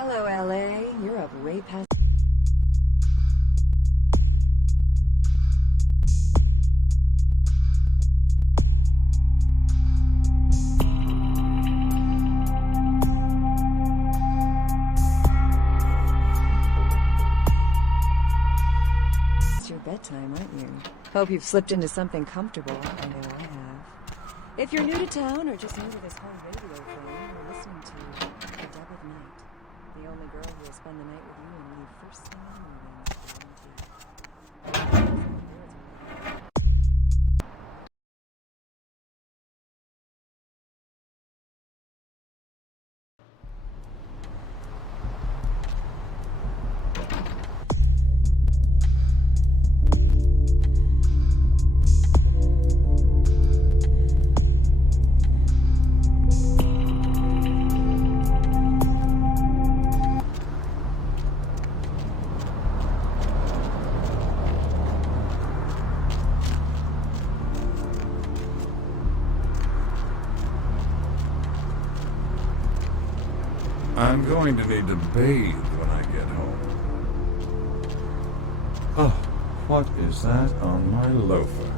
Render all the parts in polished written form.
Hello, LA. You're up way past... It's your bedtime, aren't you? Hope you've slipped into something comfortable. I know I have. If you're new to town or just new to this whole radio thing, you're listening to The Dead of Night. The only girl who will spend the night with you and leave first thing in the morning, guaranteed. I'm going to need to bathe when I get home. Oh, what is that on my loafer?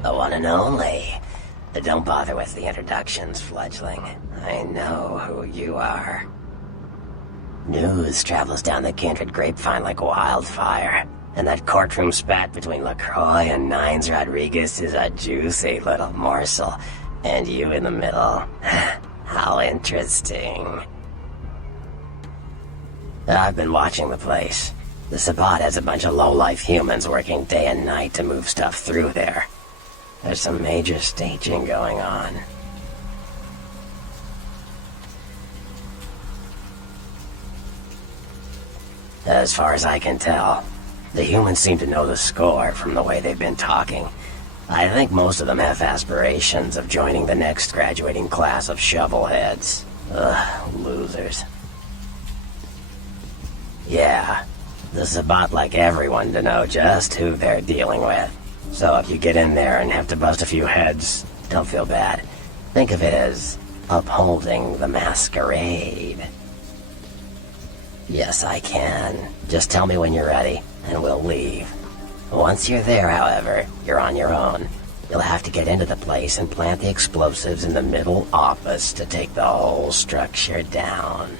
The one and only. Don't bother with the introductions, fledgling. I know who you are. News travels down the kindred grapevine like wildfire, and that courtroom spat between LaCroix and Nines Rodriguez is a juicy little morsel, and you in the middle. How interesting. I've been watching the place. The Sabbat has a bunch of low-life humans working day and night to move stuff through there. There's some major staging going on. As far as I can tell, the humans seem to know the score from the way they've been talking. I think most of them have aspirations of joining the next graduating class of shovelheads. Ugh, losers. Yeah, the Sabbat like everyone to know just who they're dealing with. So if you get in there and have to bust a few heads, don't feel bad. Think of it as upholding the Masquerade. Yes, I can. Just tell me when you're ready, and we'll leave. Once you're there, however, you're on your own. You'll have to get into the place and plant the explosives in the middle office to take the whole structure down.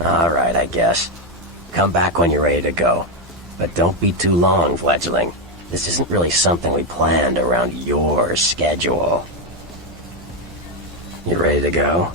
Alright, I guess. Come back when you're ready to go. But don't be too long, fledgling. This isn't really something we planned around your schedule. You ready to go?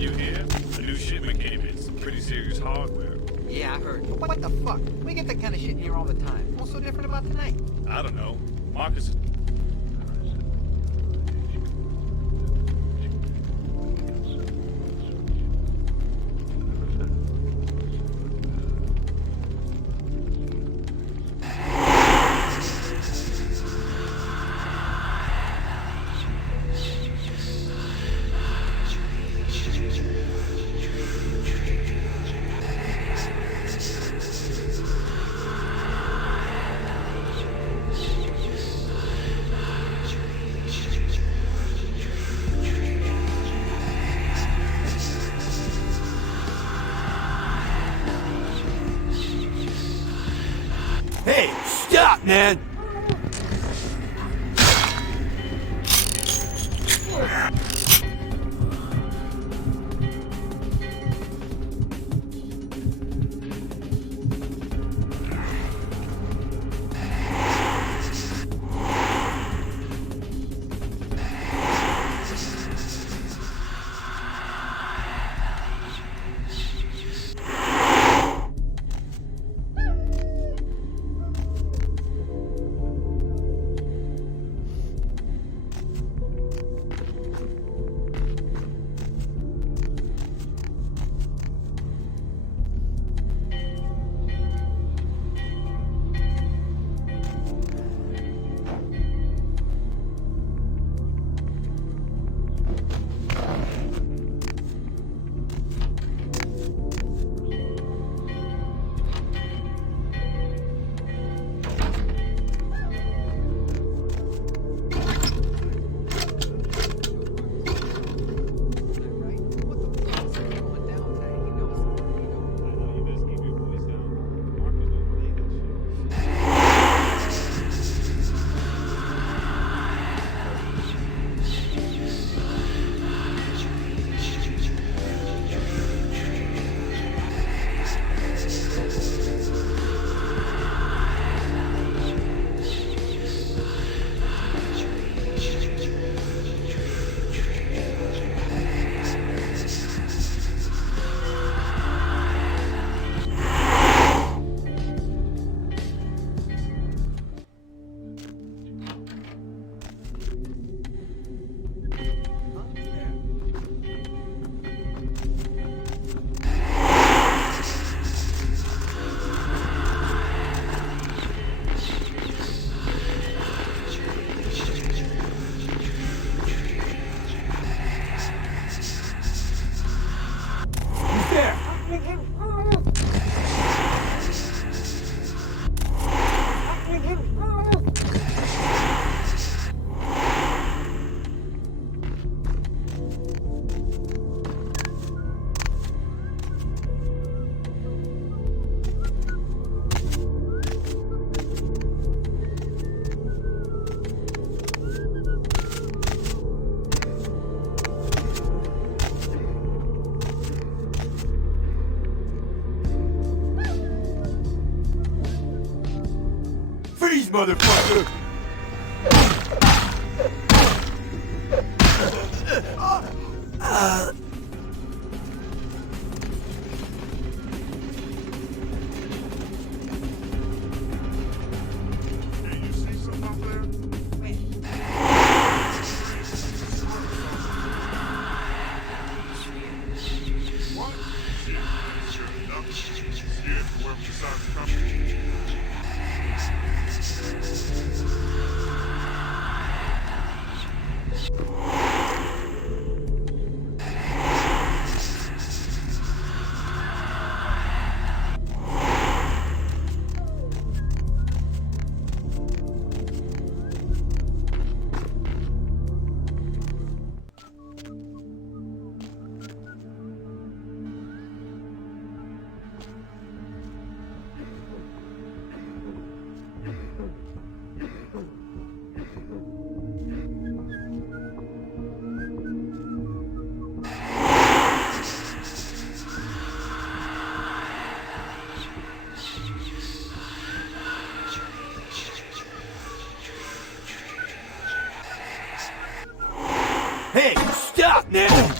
You hear? A new shipment came in. Some pretty serious hardware. Yeah, I heard. But what the fuck? We get that kind of shit here all the time. What's so different about tonight? I don't know. Marcus is... Hey, stop, man! Freeze, motherfucker! Hey, you see something out there? What? Shit. Sure enough. Scared for whoever decides to come. Hey, stop, man!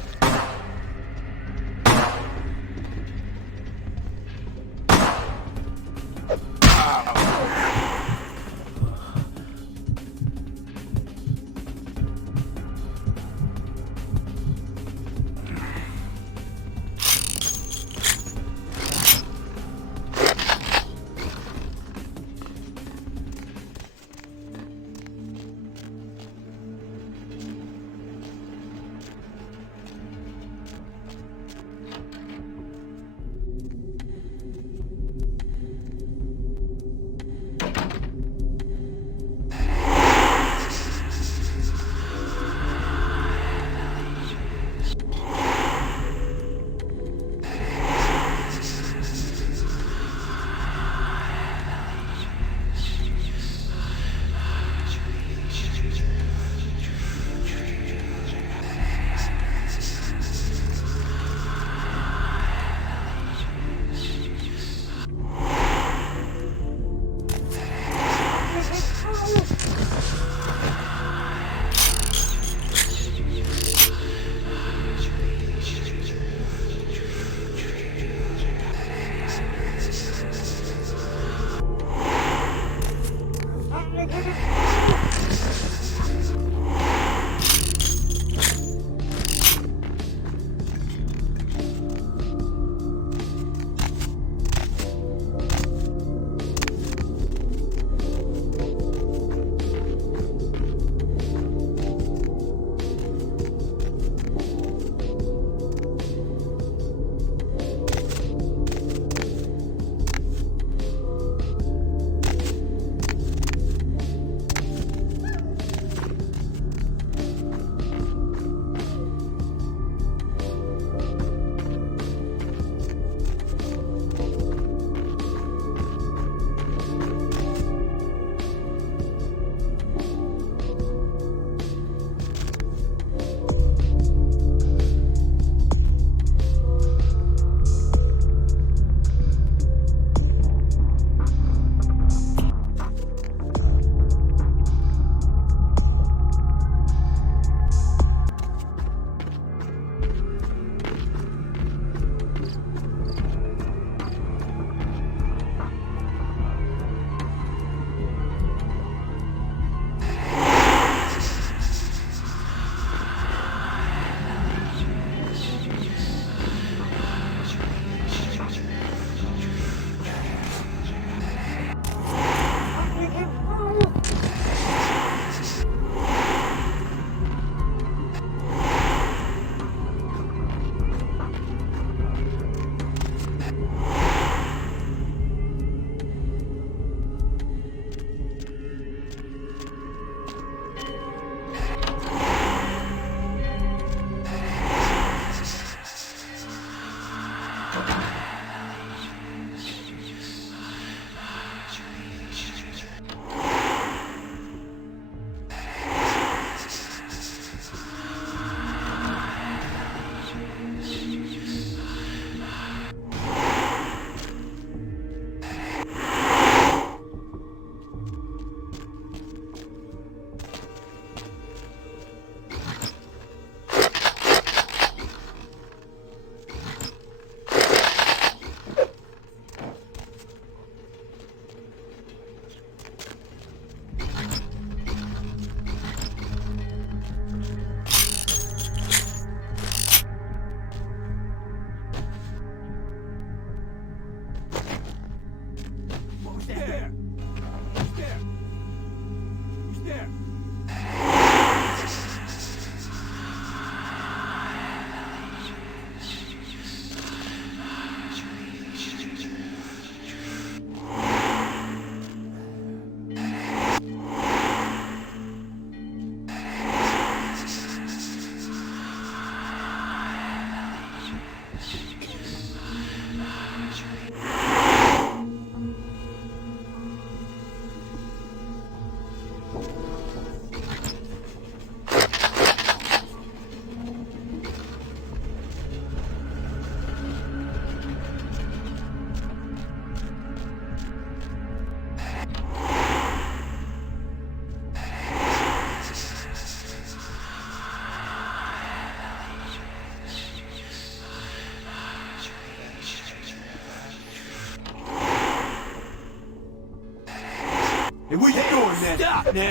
Hey, where you going, man? Stop now!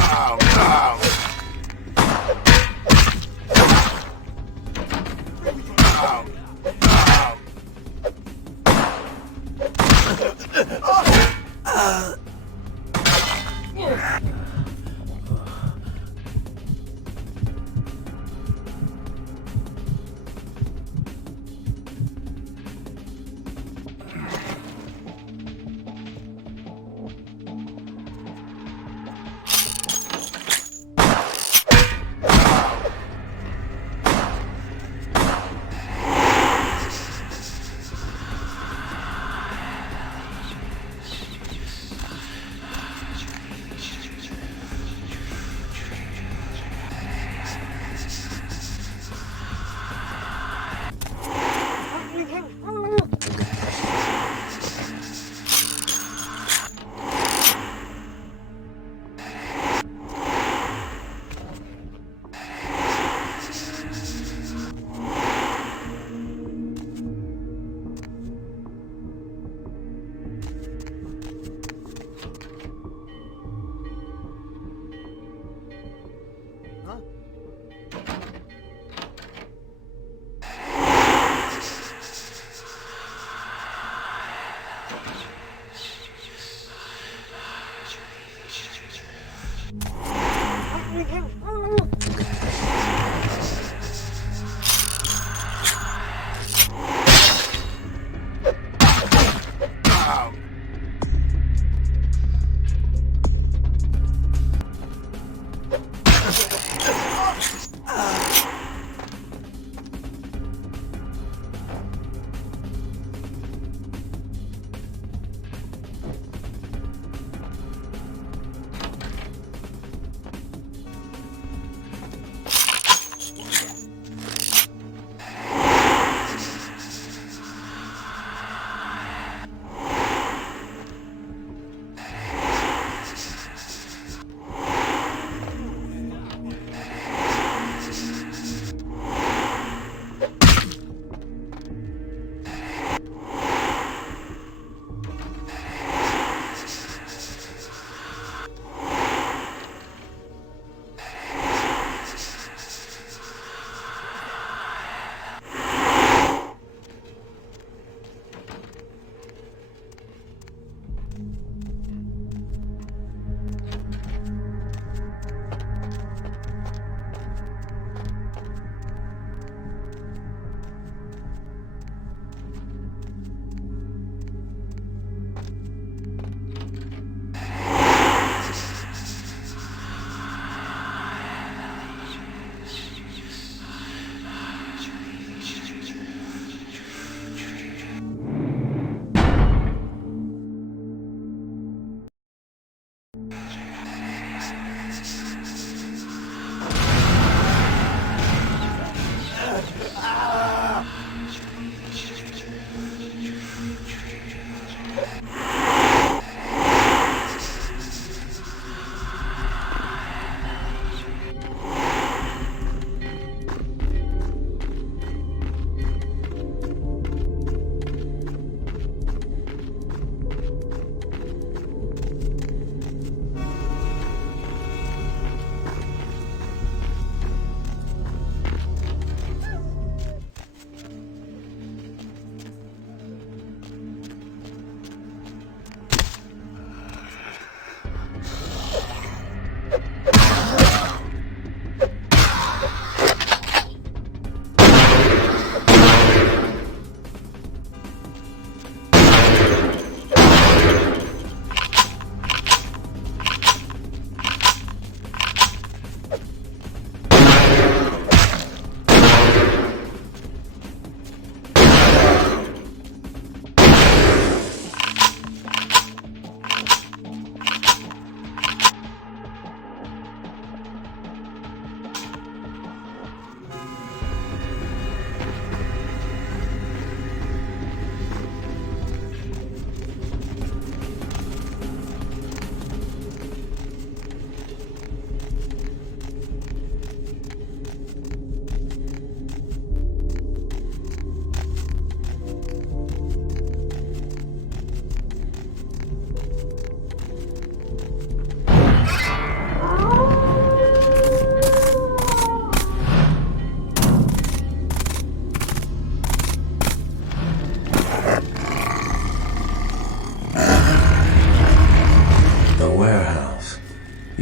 Ow, ow! Ow, ow!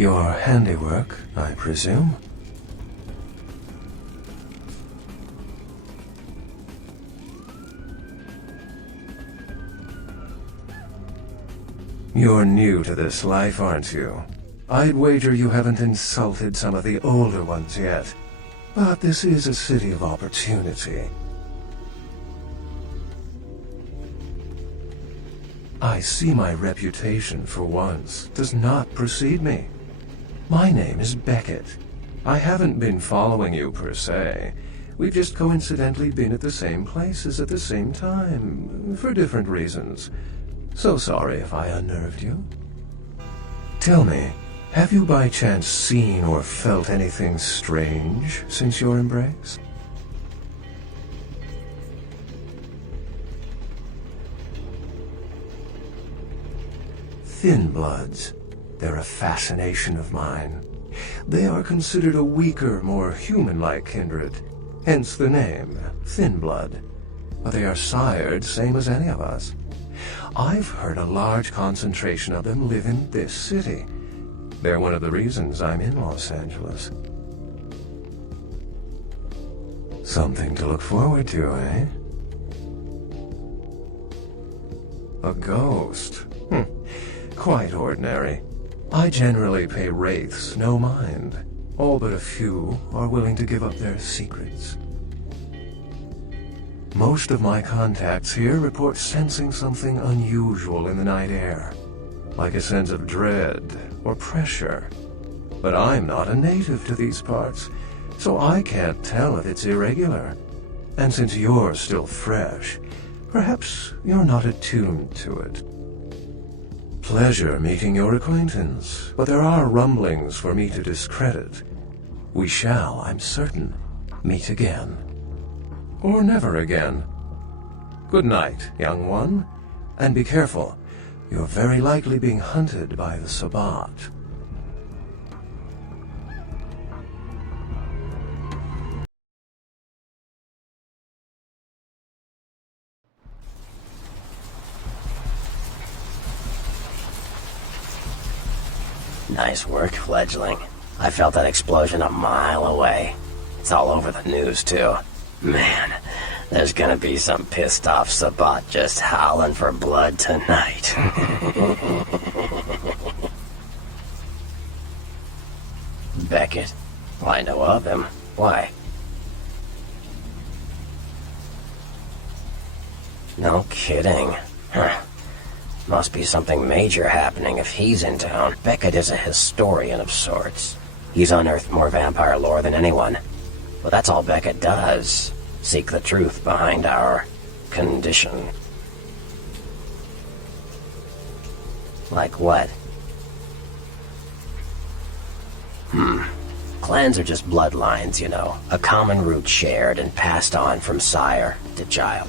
Your handiwork, I presume? You're new to this life, aren't you? I'd wager you haven't insulted some of the older ones yet. But this is a city of opportunity. I see my reputation, for once, does not precede me. My name is Beckett. I haven't been following you, per se. We've just coincidentally been at the same places at the same time, for different reasons. So sorry if I unnerved you. Tell me, have you by chance seen or felt anything strange since your embrace? Thin bloods. They're a fascination of mine. They are considered a weaker, more human-like kindred, hence the name, Thin Blood. But they are sired same as any of us. I've heard a large concentration of them live in this city. They're one of the reasons I'm in Los Angeles. Something to look forward to, eh? A ghost? Quite ordinary. I generally pay wraiths no mind. All but a few are willing to give up their secrets. Most of my contacts here report sensing something unusual in the night air, like a sense of dread or pressure. But I'm not a native to these parts, so I can't tell if it's irregular. And since you're still fresh, perhaps you're not attuned to it. Pleasure meeting your acquaintance, but there are rumblings for me to discredit. We shall, I'm certain, meet again. Or never again. Good night, young one, and be careful. You're very likely being hunted by the Sabbat. Nice work, fledgling. I felt that explosion a mile away. It's all over the news, too. Man, there's gonna be some pissed-off Sabbat just howling for blood tonight. Beckett. Well, I know of him. Why? No kidding. Huh. Must be something major happening if he's in town. Beckett is a historian of sorts. He's unearthed more vampire lore than anyone. But that's all Beckett does. Seek the truth behind our condition. Like what? Clans are just bloodlines, you know. A common root shared and passed on from sire to child.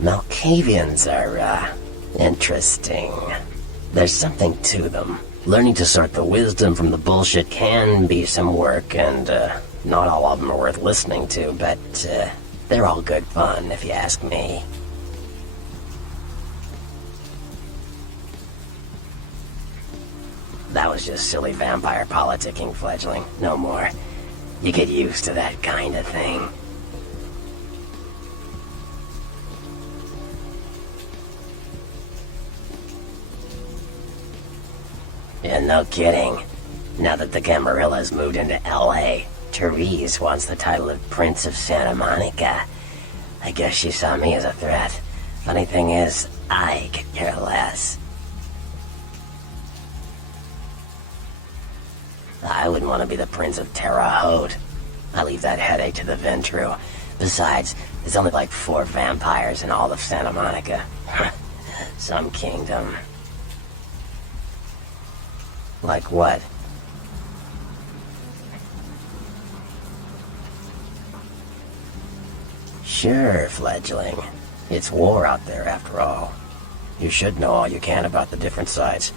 Malkavians are, interesting. There's something to them. Learning to sort the wisdom from the bullshit can be some work, and, not all of them are worth listening to, but, they're all good fun, if you ask me. That was just silly vampire politicking, fledgling. No more. You get used to that kind of thing. Yeah, no kidding. Now that the Camarillas moved into L.A., Therese wants the title of Prince of Santa Monica. I guess she saw me as a threat. Funny thing is, I could care less. I wouldn't want to be the Prince of Terre Haute. I leave that headache to the Ventru. Besides, there's only like 4 vampires in all of Santa Monica. Some kingdom. Like what? Sure, fledgling. It's war out there after all. You should know all you can about the different sides.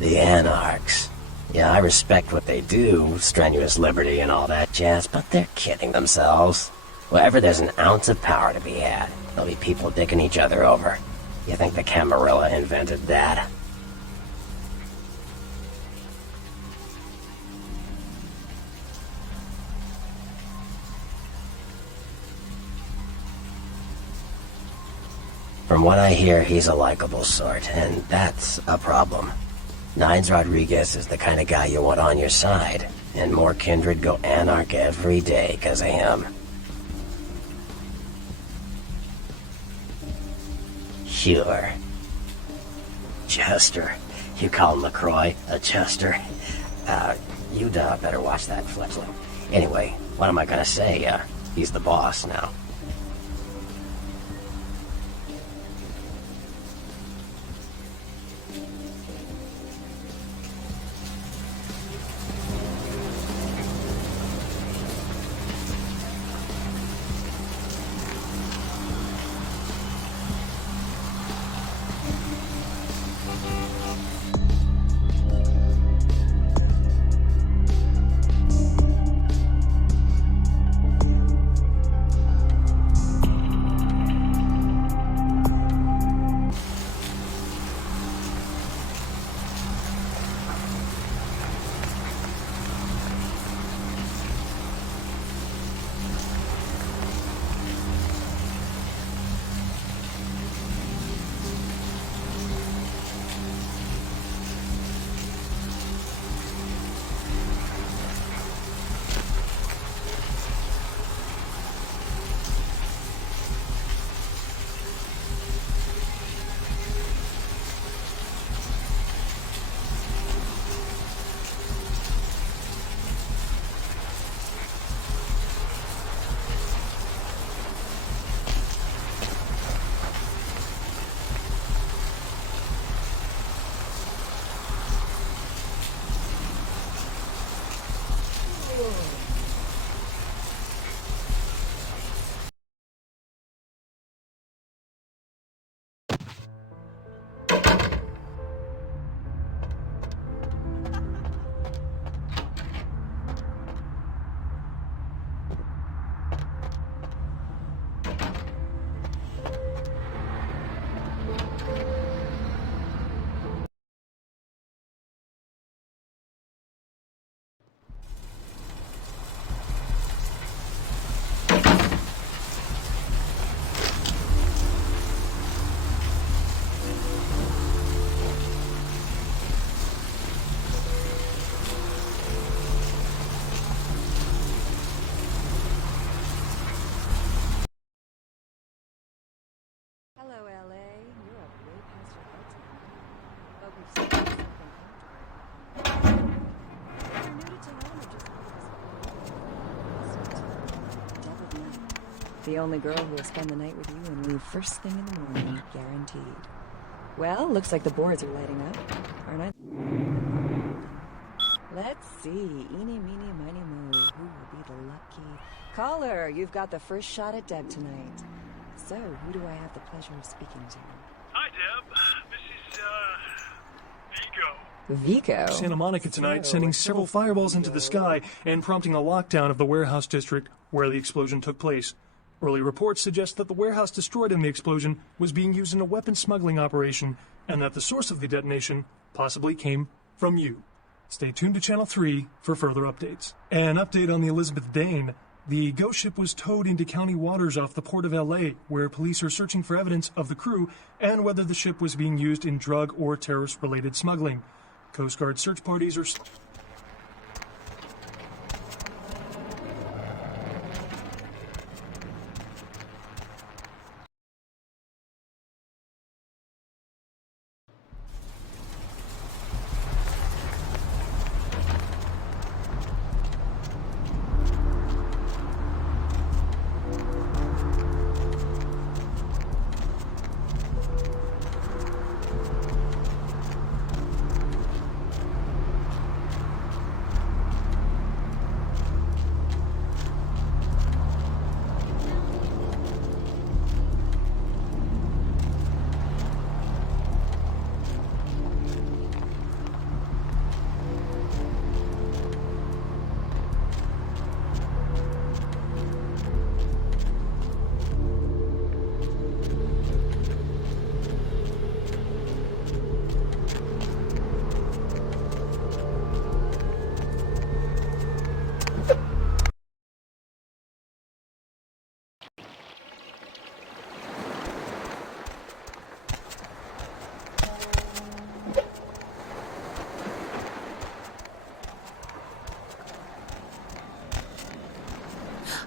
The Anarchs. Yeah, I respect what they do, strenuous liberty and all that jazz, but they're kidding themselves. Wherever there's an ounce of power to be had, there'll be people dicking each other over. You think the Camarilla invented that? From what I hear, he's a likable sort, and that's a problem. Nines Rodriguez is the kind of guy you want on your side, and more kindred go anarch every day 'cause of him. Sure. Chester. You call him LaCroix a Chester? You'd better watch that, fledgling. Anyway, what am I gonna say? He's the boss now. The only girl who will spend the night with you and leave first thing in the morning, guaranteed. Well, looks like the boards are lighting up, aren't I? Let's see. Eeny, meeny, miny, moo. Who will be the lucky caller? You've got the first shot at Deb tonight. So, who do I have the pleasure of speaking to? Hi, Deb. This is, Vigo. Vico? Santa Monica tonight, So, sending what's several up, fireballs into the Vico? sky and prompting a lockdown of the warehouse district where the explosion took place. Early reports suggest that the warehouse destroyed in the explosion was being used in a weapons smuggling operation and that the source of the detonation possibly came from you. Stay tuned to Channel 3 for further updates. An update on the Elizabeth Dane. The ghost ship was towed into county waters off the port of LA, where police are searching for evidence of the crew and whether the ship was being used in drug or terrorist-related smuggling. Coast Guard search parties are...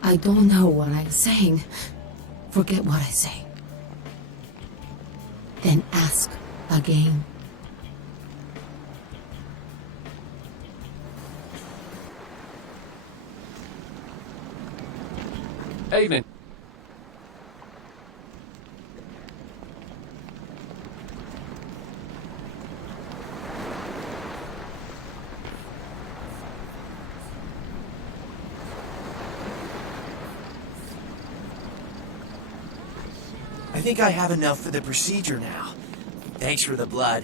I don't know what I'm saying. Forget what I say. Then ask again. Evening. I think I have enough for the procedure now. Thanks for the blood.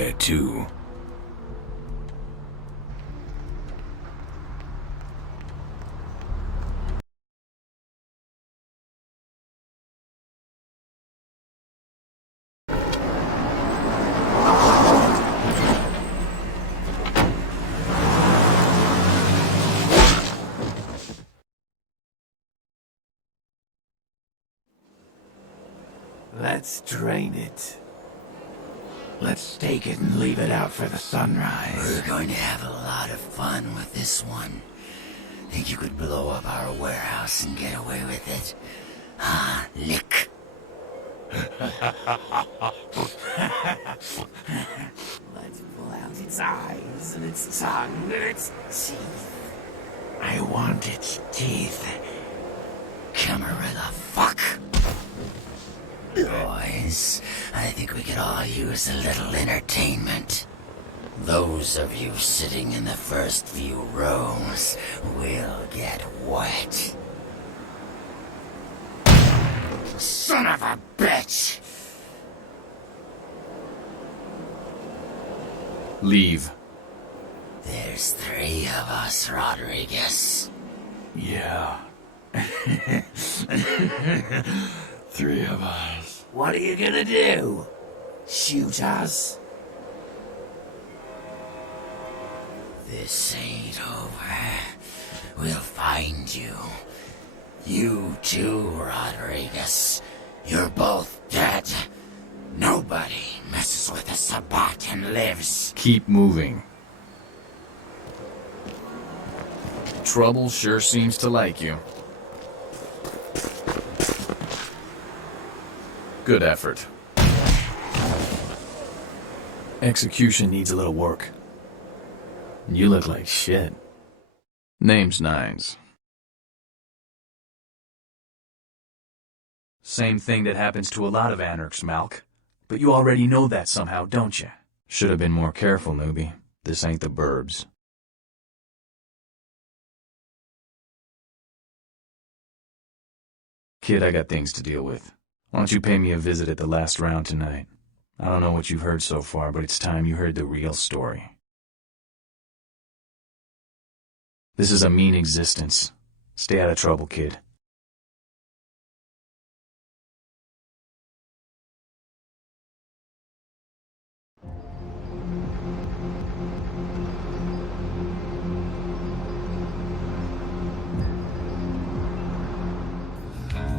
Where to? Let's drain it. Let's take it and leave it out for the sunrise. We're going to have a lot of fun with this one. Think you could blow up our warehouse and get away with it? Ah, lick. Let's pull out its eyes and its tongue and its teeth. I want its teeth. Camarilla fuck. Boys, I think we could all use a little entertainment. Those of you sitting in the first few rows will get wet. Son of a bitch! Leave. There's 3 of us, Rodriguez. Yeah. 3 of us. What are you gonna do? Shoot us? This ain't over. We'll find you. You too, Rodriguez. You're both dead. Nobody messes with a Sabat and lives. Keep moving. Trouble sure seems to like you. Good effort. Execution needs a little work. You look like shit. Name's Nines. Same thing that happens to a lot of anarchs, Malk. But you already know that somehow, don't you? Should have been more careful, newbie. This ain't the burbs. Kid, I got things to deal with. Why don't you pay me a visit at the last round tonight? I don't know what you've heard so far, but it's time you heard the real story. This is a mean existence. Stay out of trouble, kid.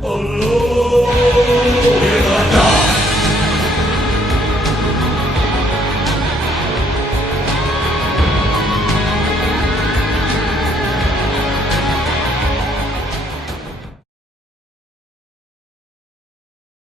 Alone.